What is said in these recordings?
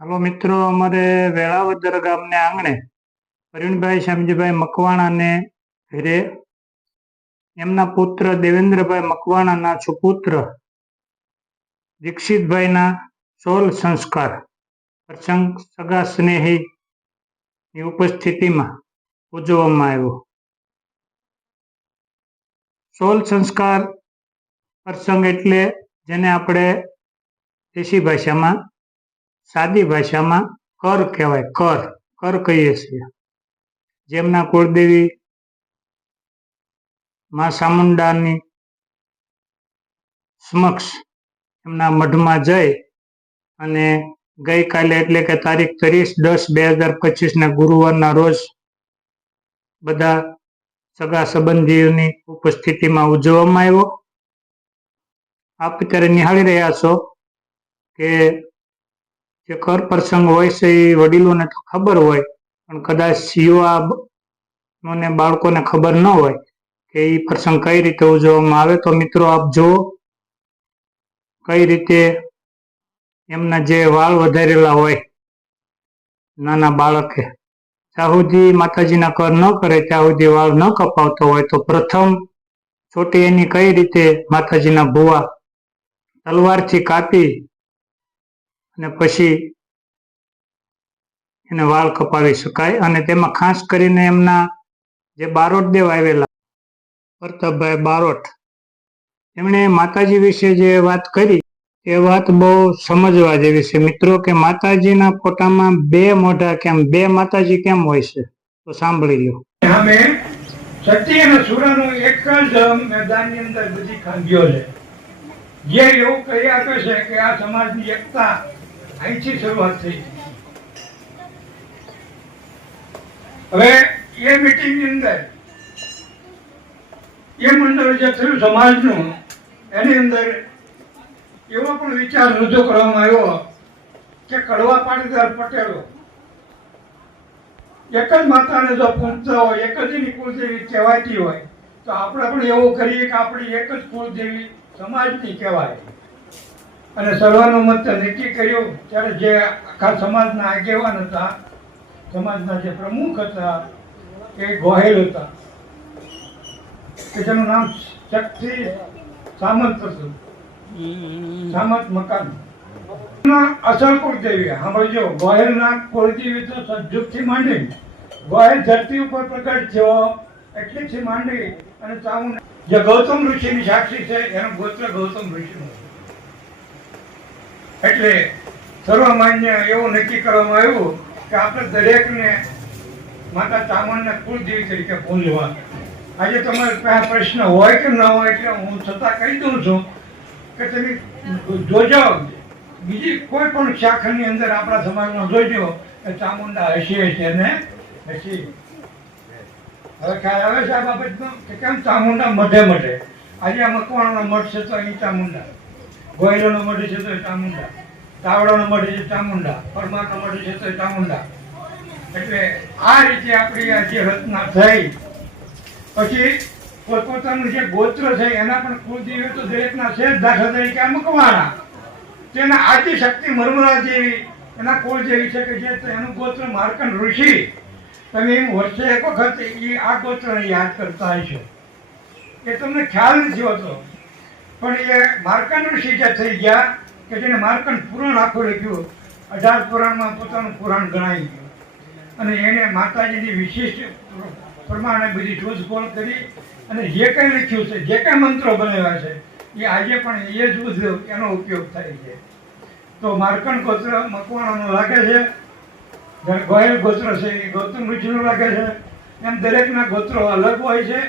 હાલો મિત્રો, અમારે વેળાવદર ગામને આંગણે પ્રવીણભાઈ શ્યામજીભાઈ મકવાણાને ઘેરે એમના પુત્ર દેવેન્દ્રભાઈ મકવાણાના સુપુત્ર દીક્ષિતભાઈના સોલ સંસ્કાર પ્રસંગ સગા સ્નેહી ઉપસ્થિતિમાં ઉજવવામાં આવ્યો. સોલ સંસ્કાર પ્રસંગ એટલે જેને આપણે દેશી ભાષામાં સાદી ભાષામાં કર કહેવાય, કર કર કહીએ છીએ. જેમના કુળદેવી મા ચામુંડાની સમક્ષ એમના મઢમાં જઈ અને ગઈકાલે એટલે કે તારીખ ત્રીસ દસ બે હજાર પચીસના ગુરુવારના રોજ બધા સગા સંબંધીઓની ઉપસ્થિતિમાં ઉજવવામાં આવ્યો. આપ અત્યારે નિહાળી રહ્યા છો કે જે કર પ્રસંગ હોય છે એ વડીલોને તો ખબર હોય, પણ કદાચ યુવાઓને બાળકોને ખબર ન હોય કે એ પ્રસંગ કઈ રીતે ઉજવવામાં આવે. તો મિત્રો આપ જો કઈ રીતે એમના જે વાળ વધારેલા હોય નાના બાળકે. જ્યાં સુધી માતાજીના કર ન કરે, ત્યાં સુધી વાળ ન કપાવતો હોય, તો પ્રથમ ચોટી એની કઈ રીતે માતાજીના ભુવા તલવારથી કાપી અને પછી એને વાળ કપાવી શકાય. અને તેમાં ખાસ કરીને એમના જે બારોટ દેવ આવેલા, પ્રતાપભાઈ બારોટ, એમણે માતાજી વિશે જે વાત કરી, એ વાત બહુ સમજવા જેવી છે. મિત્રો, કે માતાજીના ફોટામાં બે મોઢા કેમ, બે માતાજી કેમ હોય છે? તો સાંભળી લો. અમે સત્ય અને સુરાનું એક જ મેદાનની અંદર બધી ખાંગીઓ છે. જે એવું કહી આપે છે કે આ સમાજની એકતા અહીંથી શરૂઆત થઈ હવે એ મીટિંગની અંદર, એ મંડળ જે થયું સમાજનું, એની અંદર એવો પણ વિચાર રજૂ કરવામાં આવ્યો કે કડવા પાટીદાર પટેલો, એક જ માતાને જો પૂજતા હોય, એક જ એની કુળદેવી કહેવાતી હોય, તો આપણે પણ એવું કરીએ કે આપણી એક જ કુળદેવી સમાજની કહેવાય. અને સર્વાનુમતે નક્કી કર્યું, ત્યારે જે આખા સમાજના આગેવાન હતા, સમાજના જે પ્રમુખ હતા, એ ગોહેલ હતા. કે જેનું નામ શક્તિ સામંત હતું. સામંત મકાન. અસલ દેવી સાંભળજો ગોહેલના કુળદેવી તો સજ્જુગથી માંડી. ગોહેલ ધરતી ઉપર પ્રગટ થયો, એટલીથી માંડી અને ચાવું જે ગૌતમ ઋષિની સાક્ષી છે, એનું ગોત્ર ગૌતમ ઋષિનું. એટલે સર્વમાન્ય એવું નક્કી કરવામાં આવ્યું કે આપણે દરેકને માતા ચામુંડના કુળદેવી તરીકે પૂજવા આજે તમારે પાસે પ્રશ્ન હોય કે ન હોય એટલે હું છતાં કહી દઉં છું કે તમે જોજો બીજી કોઈ પણ શાખાની અંદર આપણા સમાજમાં જોજો કે ચામુંડા હશે ને? હસી હવે ખ્યાલ આવે છે આ બાબતનો? કે કેમ ચામુંડા મઢે મઢે? આજે આ મકવાણાનો મઠ છે તો અહીં ચામુંડા. ગોયલોનો મઢી છે તો ચામુંડા. તાવડાનો મઢી છે ચામુંડા. પરમારનો મઢ છે તો ચામુંડા. એટલે આ રીતે આપણી આ જે રચના થઈ, પછી પોતપોતાનું જે ગોત્ર છે એના પણ કુળદેવી તો દરેકના છે જ. દાખલા તરીકે આ મકવાણા. તેના આદિ શક્તિ મરમરા જેવી, એના કુળ જેવી છે કે જે એનું ગોત્ર માર્કન ઋષિ. તમે એમ વર્ષે એક વખત એ આ ગોત્રને યાદ કરતા હશો. એ તમને ખ્યાલ નથી હોતો. પણ એ માર્કંડ ઋષિ થઈ ગયા કે જેને માર્કંડ પુરાણ આખું લખ્યું અઢાર પુરાણમાં પોતાનું પુરાણ ગણાઈ ગયું. અને એને માતાજીની વિશિષ્ટ પ્રમાણે બધી શોધખોળ કરી અને જે કંઈ લખ્યું છે, જે કંઈ મંત્રો બનાવ્યા છે, એ આજે પણ એ જ ઉદ્યોગ એનો ઉપયોગ થાય છે. તો માર્કંડ ગોત્ર મકવાણાનું લાગે છે ગોયલ ગોત્ર છે એ ગૌતમ ઋષિનું લાગે છે. એમ દરેકના ગોત્રો અલગ હોય છે.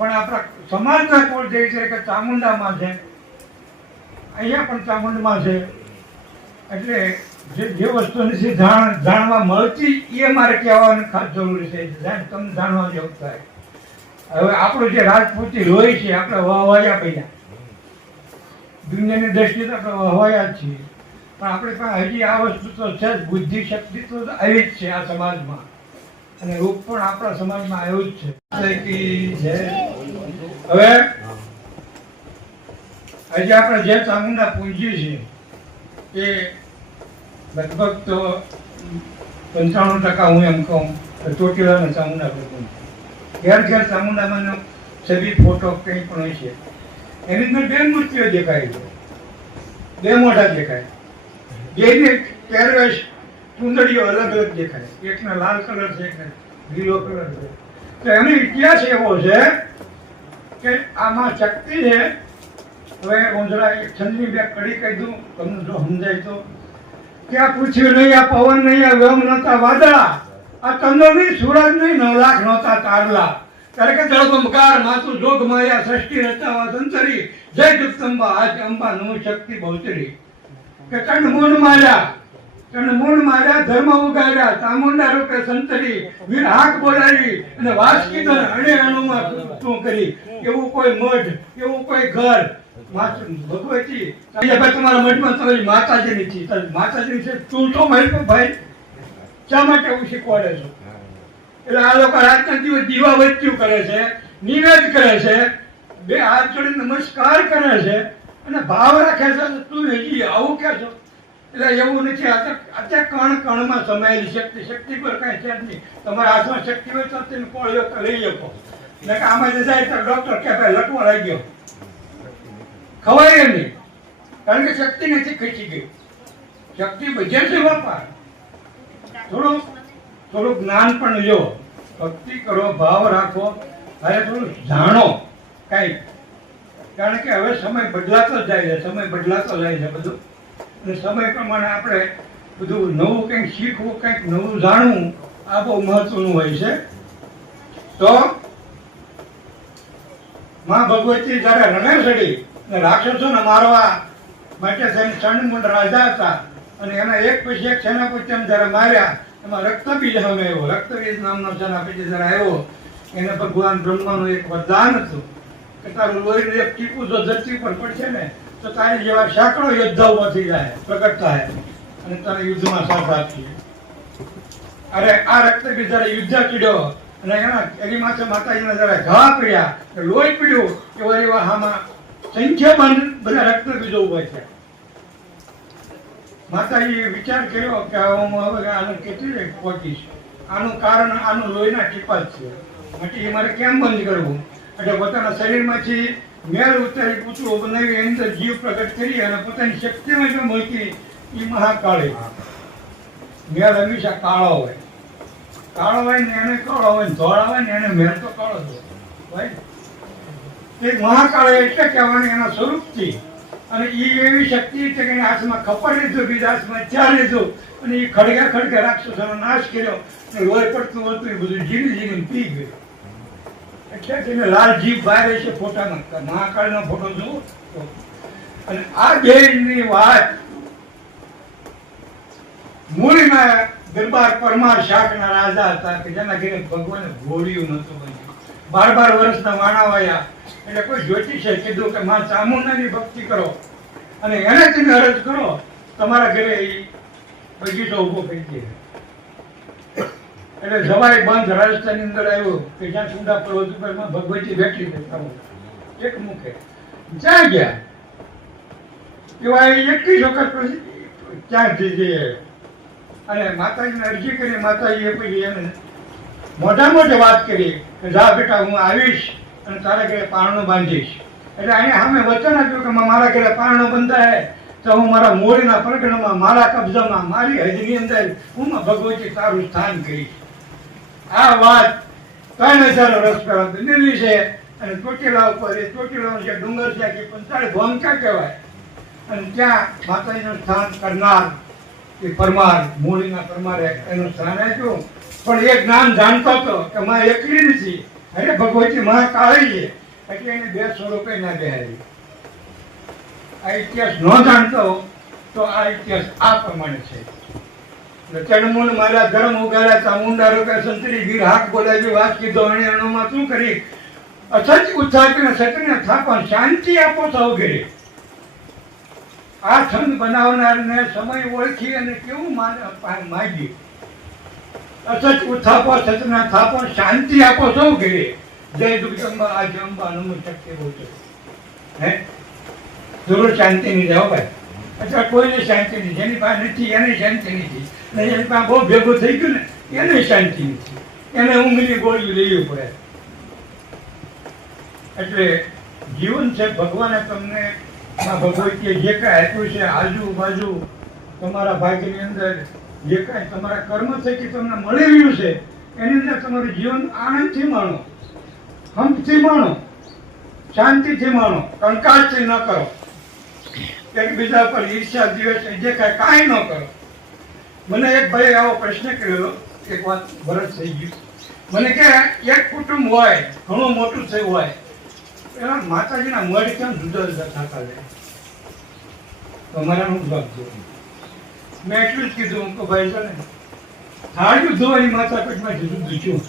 પણ આપણા સમાજના કોલ જે છે કે ચામુંડામાં છે, અહીંયા પણ ચામુંડમાં છે. એટલે જે જે વસ્તુ નથી જાણ જાણવા મળતી એ મારે કહેવાનું ખાસ જરૂરી છે. તમને જાણવા જેવું થાય. હવે આપણું જે રાજપૂતી લોહી છે, આપણે વહવાયા પૈયા દુનિયાની દ્રષ્ટિએ તો આપણે વહવાયા જ છીએ. પણ આપણે પણ હજી આ વસ્તુ તો છે જ. બુદ્ધિ શક્તિ તો આવી જ છે આ સમાજમાં. અને રૂપ પણ આપણા સમાજમાં આવ્યું જ છે. હવે, આજે આપણે જે ચામુંડા પૂજીએ છીએ, એ લગભગ તો પંચાણું ટકા હું એમ કહું ચોટીલાના ચામુંડા ભગવાન ઘેર ઘેર ચામુંડામાંનો છબી, ફોટો કંઈ પણ હોય છે. એની અંદર બે મૂર્તિઓ દેખાય છે. બે મોઢા દેખાય. બેની પહેરવેશ ચૂંદડીઓ અલગ અલગ દેખાય. એકને લાલ કલર છે, એકને લીલો કલર છે. તો એનો ઇતિહાસ એવો છે કે આમાં શક્તિ છે. હવે એક છંદની બે કડી કહી દઉં, તમને જો સમજાય તો. કે આ પૃથ્વી નહીં, આ પવન નહીં, આ વ્યમ નહોતા, વાદળા. આ ચંદ્ર નહીં સૂરજ નહીં, નવ લાખ નહોતા તારલા. ત્યારે કે જળબંકાર માતું જોગ માયા સૃષ્ટિ રચાવા સંતરી જય જગદંબા આજ અંબા નું શક્તિ બહુતરી કે કણ મૂળ માર્યા. કણ મૂળ માર્યા ધર્મ ઉગાડ્યા. ચામુંડા રૂપે સંતરી, વીર હાક બોલાવી અને વાસકી ધન અણે અણુમાં તું કરી. એવું કોઈ મઢ, એવું કોઈ ઘર. ભગવતી. ભાઈ તમારા મઠમાં તમારી માતાજીની છે માતાજીની છે તું તો મારી ભાઈ. શા માટે એવું શીખવાડે છો? એટલે આ લોકો રાતના દિવસ દીવા વચ્ચું કરે છે, નિવેદ કરે છે, બે હાથ જોડી નમસ્કાર કરે છે અને ભાવ રાખે છે તું હજી આવું કે છો? એટલે એવું નથી અત્યારે કણ કણમાં સમાયેલી શક્તિ શક્તિ પર કાંઈ છે જ નહીં. તમારા હાથમાં શક્તિ હોય તો તમે કોળીઓ લઈ શકો. એટલે કે આમાં જે જાય તો ડોક્ટર કે ભાઈ લટવો લાગી ગયો ખવાય એમ નહીં. કારણ કે શક્તિ નથી ખેંચી ગઈ. શક્તિ બજે છે બાપા. થોડું થોડું જ્ઞાન પણ લ્યો. ભક્તિ કરો, ભાવ રાખો. હવે થોડું જાણો કાંઈ. કારણ કે હવે સમય બદલાતો જાય છે, સમય બદલાતો જાય છે બધું. અને સમય પ્રમાણે આપણે બધું નવું કંઈક શીખવું, કંઈક નવું જાણવું, આ બહુ મહત્વનું હોય છે. તો માં ભગવતી જ્યારે રણે ચડી રાક્ષસોને મારવા માટે થઈને ચંડમુંડ રાજા હતા અને એના એક પછી એક સેનાપતિને જ્યારે માર્યા, એમાં રક્તબીજ સામે આવ્યો. રક્તબીજ નામનો સેનાપતિ જ્યારે આવ્યો, એને ભગવાન બ્રહ્માનું એક વરદાન હતું. કે તારું લોહીનું એક ટીપું જો ધરતી પર પડશે ને તો તારી જેવા સેંકડો યોદ્ધા ઊભા જાય, પ્રગટ થાય અને તારે યુદ્ધમાં સાથ આપશે અરે આ રક્તબીજ જ્યારે યુદ્ધ ચીડ્યો અને એના એની માથે માતાજીના જરા ઘા પીડ્યા લોહી પીડ્યું એવા એવા આમાં સંખ્યામાં બધા રક્તબીજો ઊભા છે માતાજીએ વિચાર કર્યો કે હું હવે આનું કેટલી પહોંચીશ? આનું કારણ આનું લોહીના ટીપા છે. માટે એ મારે કેમ બંધ કરવું? એટલે પોતાના શરીરમાંથી મેલ ઉતારી પૂતળો બનાવી એની અંદર જીવ પ્રગટ કરી અને પોતાની શક્તિમાં જો મૂકી એ મહાકાળી મેળ હંમેશા કાળો હોય. કાળો હોય ને એને કાળો હોય ધોળા હોય ને એને મેળ તો કાળો જ હોય. તે મહાકાળે એટલે કહેવાની એના સ્વરૂપથી. અને એ એવી શક્તિ છે કે એના હાથમાં ખપર લીધું, બીજા હાથમાં ચા લીધું, અને એ ખડગા ખડગા રાક્ષસોનો નાશ કર્યો અને લોહી પડતું હતું, એ બધું જીવી જીવીને પી ગયું. એટલે લાલ જીભ બહાર છે ફોટામાં મહાકાળનો ફોટો જુઓ અને આ બેની વાત મૂળમાં દરબાર પરમાર શાકના રાજા હતા કે જેના ઘરે ભગવાને ઘોડ્યું નહોતું બન્યું બાર બાર વર્ષના વાણા વાયા. એટલે કોઈ જ્યોતિષે કીધું કે માં ચામુંડાની ભક્તિ કરો. અને એને તમે અરજ કરો, તમારા ઘરે એ બગીચો ઊભો કરી દે એટલે જવાય બંધ રાજસ્થાનની અંદર આવ્યો કે જ્યાં સુંદા પર્વત ઉપરમાં ભગવતી બેઠી હતી એક મુખે. જ્યાં ગયા, એવા એકવીસ વખત પછી જઈએ અને માતાજીને અરજી કરી, માતાજીએ પછી એને મોઢા મોઢે વાત કરી કે, જા બેટા, હું આવીશ અને તારા ઘરે પારણું બાંધીશ. એટલે અહીંયા સામે વચન આપ્યું કે મારા ઘરે પારણું બંધાય તો હું મારા મોડીના પ્રગણમાં, મારા કબજામાં, મારી હજની અંદર હું ભગવતી તારું સ્થાન કરીશ. આ વાત ત્રણ હજાર રસ્તા પહેલા છે અને ચોટીલા ઉપર એ ચોટીલાનો જે ડુંગર છે કે પંચાળ ભોંકા કહેવાય? અને ત્યાં માતાજીનું સ્થાન કરનાર એ પરમાર મૂળીના પરમારે એનું સ્થાન આપ્યું. પણ એક નામ જાણતો હતો કે માં એકલી નથી અરે ભગવતી માં કાળી છે એટલે એને બે સ્વરૂપે ના બેહારી આ ઇતિહાસ ન જાણતો તો આ ઇતિહાસ આ પ્રમાણે છે. ચણમૂળ મારા ધર્મ ઉગાડ્યા ચામુંડા રૂપે સંતરી ગીર હાક બોલાવી, વાત કીધો, અને અણુમાં શું કરી? અસત ઉત્થાપીને સચને થાપણ શાંતિ આપો સૌ ઘરે આ છંદ બનાવનારને સમય ઓળખી અને કેવું માન- પા- માગ્યું. અસત ઉત્થાપો સતના થાપો શાંતિ આપો સૌ ઘરે જય દુર્ગંબા આ જંબા, નમો શક્ય બહુ હે? જરૂર શાંતિ નહીં જાઓ ભાઈ. અથવા કોઈને શાંતિ નહીં. જેની પાસે નથી, એને શાંતિ નથી. અને બહુ ભેગું થઈ ગયું ને, એને શાંતિ નથી. એને ઊંઘની ગોળી લેવી પડે. એટલે જીવન છે, ભગવાને તમને ભગવતીએ જે કાંઈ આપ્યું છે આજુબાજુ તમારા ભાગ્યની અંદર જે કાંઈ તમારા કર્મ થકી તમને મળી રહ્યું છે, એની અંદર તમારું જીવન આનંદથી માણો, હંપથી માણો, શાંતિથી માણો કંકાશથી ન કરો. એકબીજા પર ઈર્ષા દિવસ જે કાંઈ કાંઈ ન કરો. મને એક ભાઈ આવો પ્રશ્ન કર્યો એક વાત ભરત થઈ ગયું. મને કે, એક કુટુંબ હોય, ઘણું મોટું થયું હોય, એના માતાજીના મઢ કેમ જુદા જુદા થતા જાય? તમારાનું જવાબ જોઉં મેં એટલું જ કીધું, કે ભાઈ છે ને થાળ્યું ધોવાની માતા પેટમાં જુદું દુખ્યું